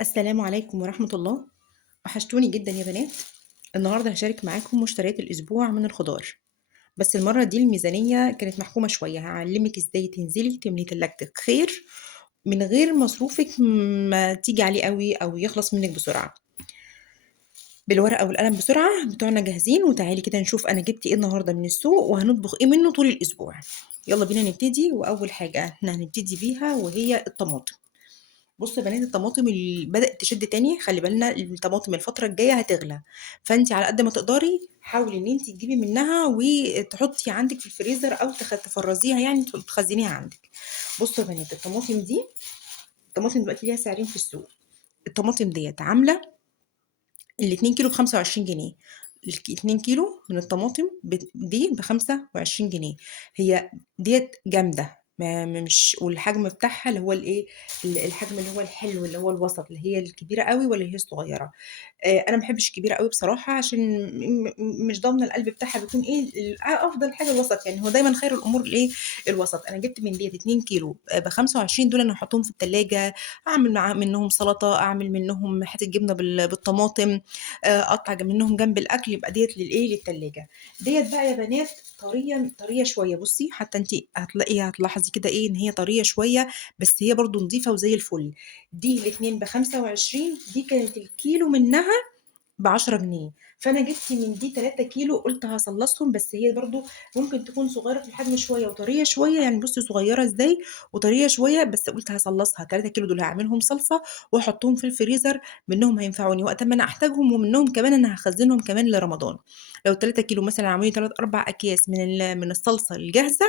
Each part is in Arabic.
السلام عليكم ورحمة الله. وحشتوني جدًا يا بنات. النهارده هاشارك معاكم مشتريات الأسبوع من الخضار، بس المرة دي الميزانية كانت محكومة شوية، هاعلمِك إزاي تنزلي تملي تلاجتِك خير من غير مصروفِك ما تيجي عليه أوي أو يخلص منِك بسرعة. بالورقة والقلم بسرعة بتوعنا جاهزين، وتعالي كده نشوف أنا جبت إيه النهارده من السوق وهنطبخ إيه منه طول الأسبوع. يالّا بينا نبتدي، وأول حاجة إحنا هنبتدي بيها وهي الطماطم. بُصّوا يا بنات، الطماطم بدأت تشد تاني، خلّي بالنا الطماطم الفترة الجاية هتغلى، فأنتِ على قد ما تقدري حاولي إن أنتِ تجيبي منها وتحطّي عندِك في الفريزر أو تفرّزيها يعني تخزّنيها عندِك. بُصّوا يا بنات، الطماطم دلوقتي ليها سعرين في السوق. الطماطم ديّة عاملة ال2 كيلو ب25 جنيه، 2 كيلو من الطماطم دي ب25 جنيه. هي ديّة جامدة، ما مش والحجم بتاعها اللي هو الإيه، الحجم اللي هو الحلو اللي هو الوسط، لا هي الكبيرة أوي ولا هي الصغيرة. أنا ما باحبش الكبيرة أوي بصراحة عشان مش ضامنة القلب بتاعها بيكون إيه، أفضل حاجة الوسط، يعني هو دايمًا خير الأمور الإيه، الوسط. أنا جِبت من ديّة 2 كيلو ب25 دول أنا هاحطهم في التلاجة، أعمل منهم سلطة، أعمل منهم حتة جبنة بالطماطم، أقطّع منهم جنب الأكل، يبقى ديّة للإيه، للتلاجة. ديّة بقى يا بنات طرية شوية، بُصّي حتى أنتِ هتلاحظي كده إيه، إن هي طرية شوية، بس هي برضه نضيفة وزي الفل. دي الاتنين ب25، دي كانت الكيلو منها ب10 جنيه، فأنا جِبت من دي 3 كيلو قُلت هاصلّصهم، بس هي برضه ممكن تكون صغيرة في الحجم شوية وطرية شوية، يعني بُصّي صغيرة إزاي وطرية شوية، بس قُلت هاصلّصها. 3 كيلو دول هاعملهم صلصة وأحطّهم في الفريزر، منّهم هينفعوني وقت أمّا أنا أحتاجهم، ومنّهم كمان أنا هاخزّنهم كمان لرمضان. لو 3 كيلو مثلًا عاملين لي 3، 4 أكياس من الصلصة الجاهزة،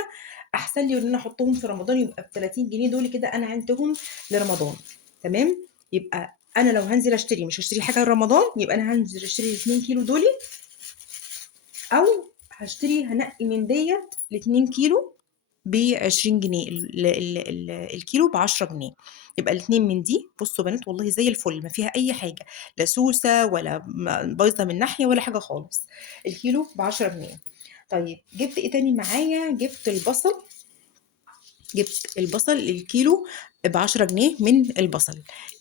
أحسن لي من إن أنا أحطّهم في رمضان يبقى ب30 جنيه دول كده أنا عينتهم لرمضان. تمام؟ يبقى أنا لو هانزل أشتري مش هاشتري حاجة لرمضان، يبقى أنا هانزل أشتري ال2 كيلو دُولي، أو هانقّي من ديّة ال2 كيلو ب20 جنيه، ال ال ال الكيلو ب10 جنيه، يبقى الاتنين من دي. بُصّوا يا بنات والله زي الفل، ما فيها أي حاجة، لا سوسة ولا بايظة من ناحية ولا حاجة خالص، الكيلو ب10 جنيه. طيب جِبت إيه تاني معايا، جِبت البصل الكيلو ب10 جنيه من البصل.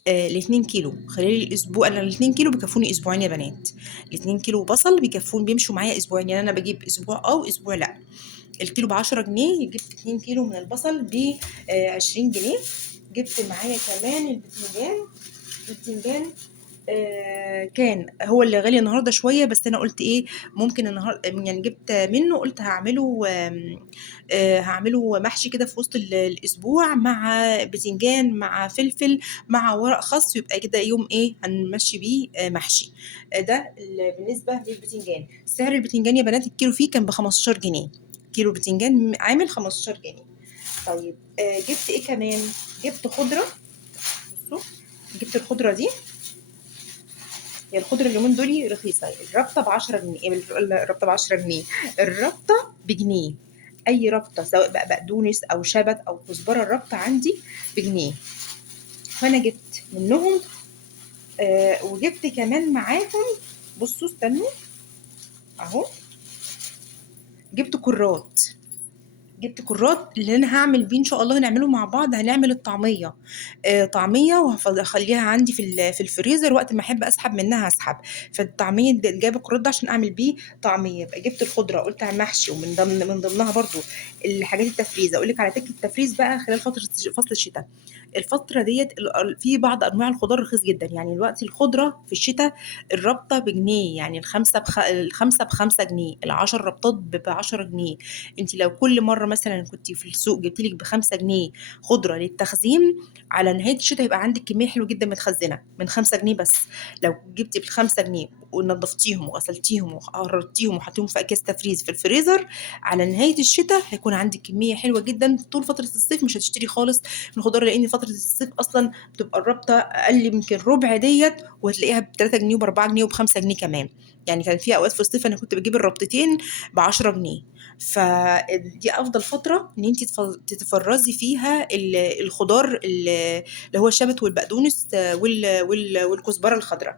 ال2 كيلو خلال الأسبوع، أنا ال2 كيلو بيكفّوني أسبوعين يا بنات، ال2 كيلو بصل بيمشوا معايا أسبوعين، يعني أنا باجيب أسبوع وأسبوع لأ. الكيلو ب10 جنيه، جِبت 2 كيلو من البصل ب20 جنيه. جِبت معايا كمان البتنجان كان هو اللي غالي النهارده شوية، بس أنا قُلت إيه، ممكن يعني جِبت منّه قُلت هاعمله محشي كده في وسط الأسبوع مع بتنجان، مع فلفل، مع ورق خَس، ويبقى كده يوم إيه، هنمشّي بيه محشي. ده بالنسبة للبتنجان. سعر البتنجان يا بنات الكيلو فيه كان ب15 جنيه، كيلو بتنجان عامل 15 جنيه. طيب جِبت إيه كمان، جِبت خُضرة. بُصّوا، جِبت الخُضرة دي، هي الخضرة اليومين دول رخيصة، الربطة ب10 جنيه، الربطة ب10 جنيه، الربطة بجنيه. أي ربطة سواء بقى بقدونس أو شبت أو كزبرة، الربطة عندي بجنيه. فأنا جبت منهم وجبت كمان معاهم، بصوا استنوا أهو، جبت كرات. جبت كرات اللي أنا هاعمل بيه إن شاء الله، هنعمله مع بعض، هنعمل الطعمية. طعمية هاخلّيها عندي في الفريزر، وقت ما أحب أسحب منها هاسحب. فالطعمية جايبة الكرات ده عشان أعمل بيه طعمية. يبقى جبت الخضرة قُلت على المحشي، من ضمنها برضه الحاجات التفريزة. أقول لِك على تِكّة التفريز بقى خلال فصل الشتا. الفترة ديّة في بعض أنواع الخضار رخيص جدًا، يعني دلوقتي الخضرة في الشتا الرابطة بجنيه، يعني ال5 ب5 جنيه، ال10 رابطات ب10 جنيه. أنتِ لو كل مرّة مثلًا كنتِ في السوق جبتِ لِك ب5 جنيه خضرة للتخزين، على نهاية الشتا هيبقى عندِك كمية حلوة جدًا متخزنة من 5 جنيه بس. لو جبتِ ب5 جنيه ونضفتيهم وغسلتيهم وخرّجتيهم وحطيتيهم في أكياس تفريز في الفريزر، على نهاية الشتا هيكون عندِك كمية حلوة جدًا. طول فترة الصيف مش هتشتري خالص من الخضار، لإن فترة الصيف أصلًا بتبقى الرابطة أقل يمكن ربع ديّة، وهتلاقيها ب3 جنيه وب4 جنيه وب5 جنيه كمان. يعني كان في أوقات في الصيف أنا كنت باجيب الرابطتين ب10 جنيه. دي أفضل فترة إن أنتِ تفرّزي فيها الخضار اللي هو الشبت والبقدونس والكزبرة الخضرا.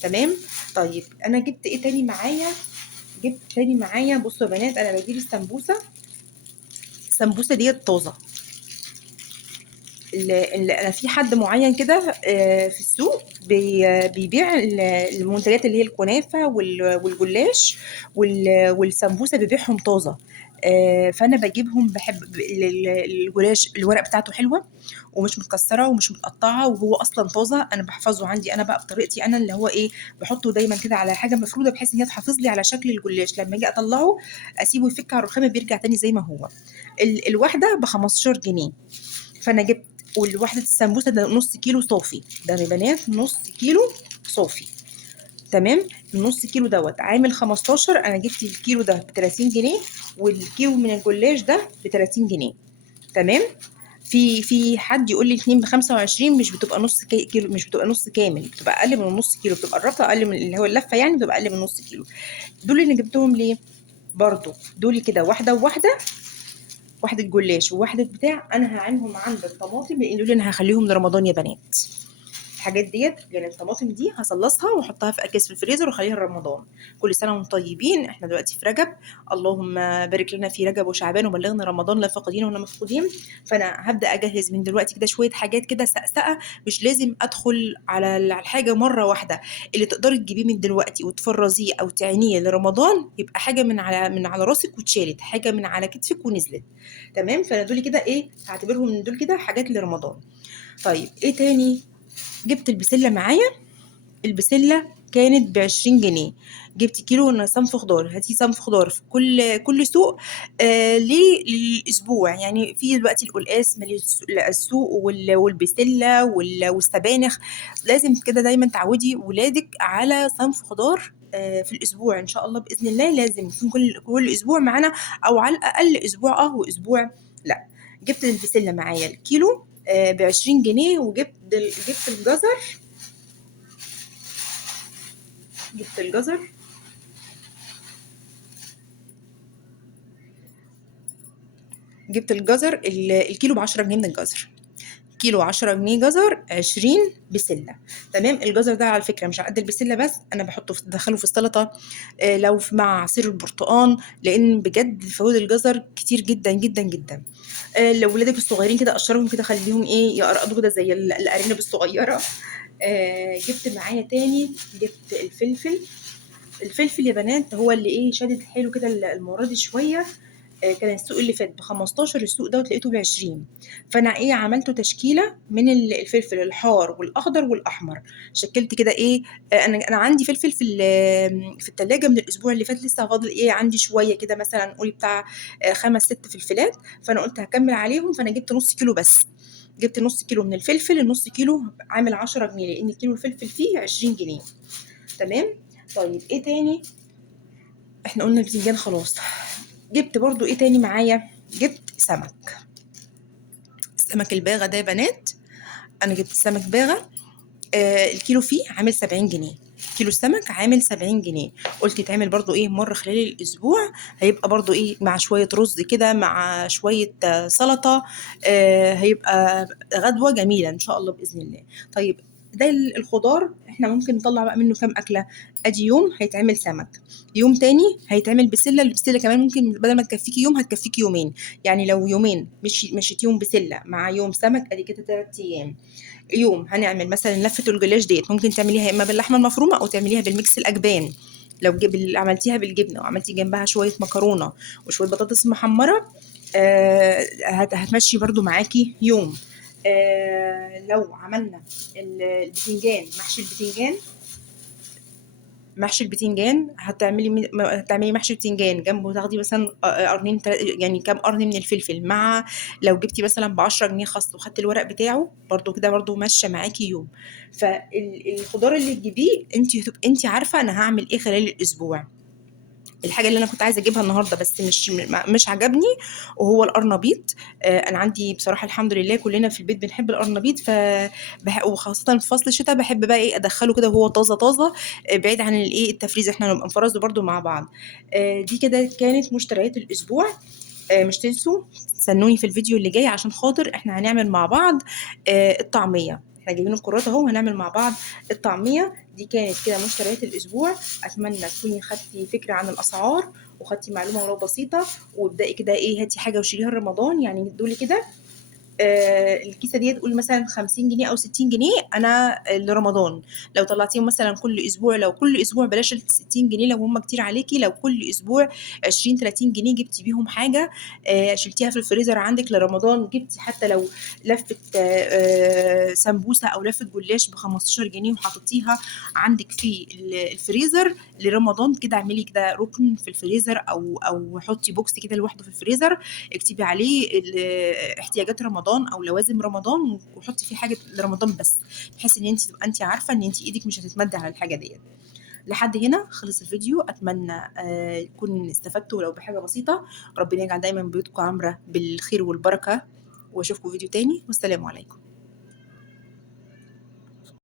تمام. طيب أنا جِبت إيه تاني معايا، بُصّوا يا بنات، أنا باجيب السمبوسة ديّة طازة. انا في حد معين كده في السوق بيبيع المنتجات اللي هي الكنافه والجلاش والسمبوسه، بيبيعهم طازه. فانا بجيبهم، بحب الجلاش الورق بتاعته حلوه ومش متكسره ومش متقطعه، وهو اصلا طازه. انا بحفظه عندي انا بقى بطريقتي انا، اللي هو ايه، بحطه دايما كده على حاجه مفروده بحيث ان هي تحافظ لي على شكل الجلاش. لما اجي اطلعه اسيبه يفك على الرخامه بيرجع تاني زي ما هو. الواحده ب 15 جنيه. فانا جبت، والوحده السمبوسه ده نص كيلو صافي، ده يا بنات نص كيلو صافي. تمام. النص كيلو دوت عامل 15. انا جبت الكيلو ده ب 30 جنيه، والكيلو من الجلاش ده ب 30 جنيه. تمام. في حد يقول لي اتنين ب 25، مش بتبقى نص كيلو، مش بتبقى نص كامل، بتبقى اقل من النص كيلو، بتبقى الربطه اقل من اللي هو اللفه، يعني بتبقى اقل من نص كيلو. دول اللي جبتهم ليه؟ برضو دول كده واحده وواحده، واحده جلاش وواحده بتاع. انا هعينهم عند الطماطم لان دول انا هخليهم لرمضان يا بنات. الحاجات ديت يعني الطماطم دي هصلصها واحطها في اكياس في الفريزر واخليها لرمضان. كل سنه وانتم طيبين، احنا دلوقتي في رجب. اللهم بارك لنا في رجب وشعبان وبلغنا رمضان لا فاقدين ولا مفقودين. فانا هبدا اجهز من دلوقتي كده شويه حاجات كده سقسقه. مش لازم ادخل على الحاجه مره واحده. اللي تقدري تجيبيه من دلوقتي وتفرزيه او تعينيه لرمضان يبقى حاجه من على راسك واتشالت، حاجه من على كتفك ونزلت. تمام. فانا دول كده ايه، هعتبرهم من دول كده حاجات لرمضان. طيب ايه تاني؟ جبت البسلة معايا. البسلة كانت ب20 جنيه. جبت كيلو صنف خضار. هاتي صنف خضار في كل سوق للأسبوع. يعني في دلوقتي القلقاس مالي السوق، والبسلة والسبانخ. لازم كده دايما تعودي ولادك على صنف خضار في الأسبوع إن شاء الله بإذن الله. لازم يكون كل أسبوع معانا، أو على الأقل أسبوع وأسبوع لا. جبت البسلة معايا الكيلو ب20 جنيه. جبت الجزر. جبت الجزر جبت الجزر الكيلو ب10 جنيه من الجزر. كيلو 10 جنيه جزر، 20 بسلة. تمام. الجزر ده على فكرة مش على قد البسلة بس، أنا بحطه بدخله في السلطة. لو مع عصير البرتقال، لأن بجد فوائد الجزر كتير جدا جدا جدا. لو ولادك الصغيرين كده قشرهم كده، خليهم ايه يقرقضوا كده زي الأرانب الصغيرة. جبت معايا تاني، جبت الفلفل. الفلفل يا بنات هو اللي ايه شادد حلو كده المرة دي شوية. كان السوق اللي فات ب15، السوق دوت لقيته ب20. فانا ايه عملته تشكيله من الفلفل الحار والاخضر والاحمر. شكلت كده ايه. انا عندي فلفل في التلاجة من الاسبوع اللي فات، لسه فاضل ايه عندي شويه كده، مثلا قولي بتاع 5 6 فلفلات. فانا قلت هكمل عليهم، فانا جبت نص كيلو بس. جبت نص كيلو من الفلفل. النص كيلو عامل 10 جنيه، لان كيلو الفلفل فيه 20 جنيه. تمام. طيب ايه تاني؟ احنا قلنا البتنجان خلاص. جبت برضو ايه تاني معايا؟ جبت سمك. السمك الباغا ده يا بنات، انا جبت سمك باغا. الكيلو فيه عامل 70 جنيه. كيلو السمك عامل 70 جنيه. قلت يتعمل برضو ايه مرة خلال الأسبوع. هيبقى برضو ايه مع شوية رز كده، مع شوية سلطة. هيبقى غدوة جميلة إن شاء الله بإذن الله. طيب ده الخضار احنا ممكن نطلع بقى منه كام أكلة. ادي يوم هيتعمل سمك، يوم تاني هيتعمل بسلة. البسلة كمان ممكن بدل ما تكفيكي يوم هتكفيكي يومين. يعني لو يومين مشيت يوم بسلة مع يوم سمك، ادي كده 3 ايام. يوم هنعمل مثلا لفة الجلاش ديت، ممكن تعمليها يا اما باللحمة المفرومة او تعمليها بالميكس الاجبان. لو عملتيها بالجبنة وعملتي جنبها شوية مكرونة وشوية بطاطس محمرة، هتمشي برضو معاكي يوم. لو عملنا البتنجان، محشي البتنجان هتعملي محشي بتنجان جنبه، تاخدي مثلا قرنين يعني كام قرن من الفلفل، مع لو جبتي مثلا ب10 جنيه خس وخدتي الورق بتاعه برضو كده برضو ماشيه معاكي يوم. فالخضار اللي تجيبيه انت عارفه انا هعمل ايه خلال الاسبوع. الحاجه اللي انا كنت عايزه اجيبها النهارده بس مش عجبني، وهو القرنبيط. انا عندي بصراحه الحمد لله كلنا في البيت بنحب القرنبيط، وخاصه في فصل الشتاء بحب بقى ايه ادخله كده وهو طازه طازه. بعيد عن الايه التفريز، احنا نبقى نفرزه برده مع بعض. دي كده كانت مشتريات الاسبوع. مش تنسوا تستنوني في الفيديو اللي جاي، عشان خاطر احنا هنعمل مع بعض الطعميه. احنا جايبين الكرات اهو، هنعمل مع بعض الطعميه. دي كانت كده مشتريات الاسبوع. اتمنى تكوني خدتي فكره عن الاسعار وخدتي معلومه ولو بسيطه، وابدأي كده ايه هاتي حاجه وشيليها رمضان، يعني دول كده الكيسة ديّة قُل مثلًا 50 جنيه أو 60 جنيه أنا لرمضان، لو طلّعتيهم مثلًا كل أسبوع، لو كل أسبوع بلاش ال60 جنيه لو هم كتير عليكِ، لو كل أسبوع 20، 30 جنيه جبتِ بيهم حاجة شِلتيها في الفريزر عندِك لرمضان، جبتِ حتى لو لفة سمبوسة أو لفة جلاش ب15 جنيه وحطيتيها عندِك في الفريزر لرمضان، كده اعملي كده رُكن في الفريزر أو حطّي بوكس كده لوحده في الفريزر، اكتبي عليه احتياجات رمضان أو لوازم رمضان وحطّي فيه حاجة لرمضان بس، بحيث إن أنتِ تبقى أنتِ عارفة إن أنتِ إيدِك مش هتتمد على الحاجة ديّة. لحد هنا خلص الفيديو، أتمنى يكون استفدتوا ولو بحاجة بسيطة، ربنا يجعل دايمًا بيوتكم عامرة بالخير والبركة، وأشوفكم فيديو تاني والسلام عليكم.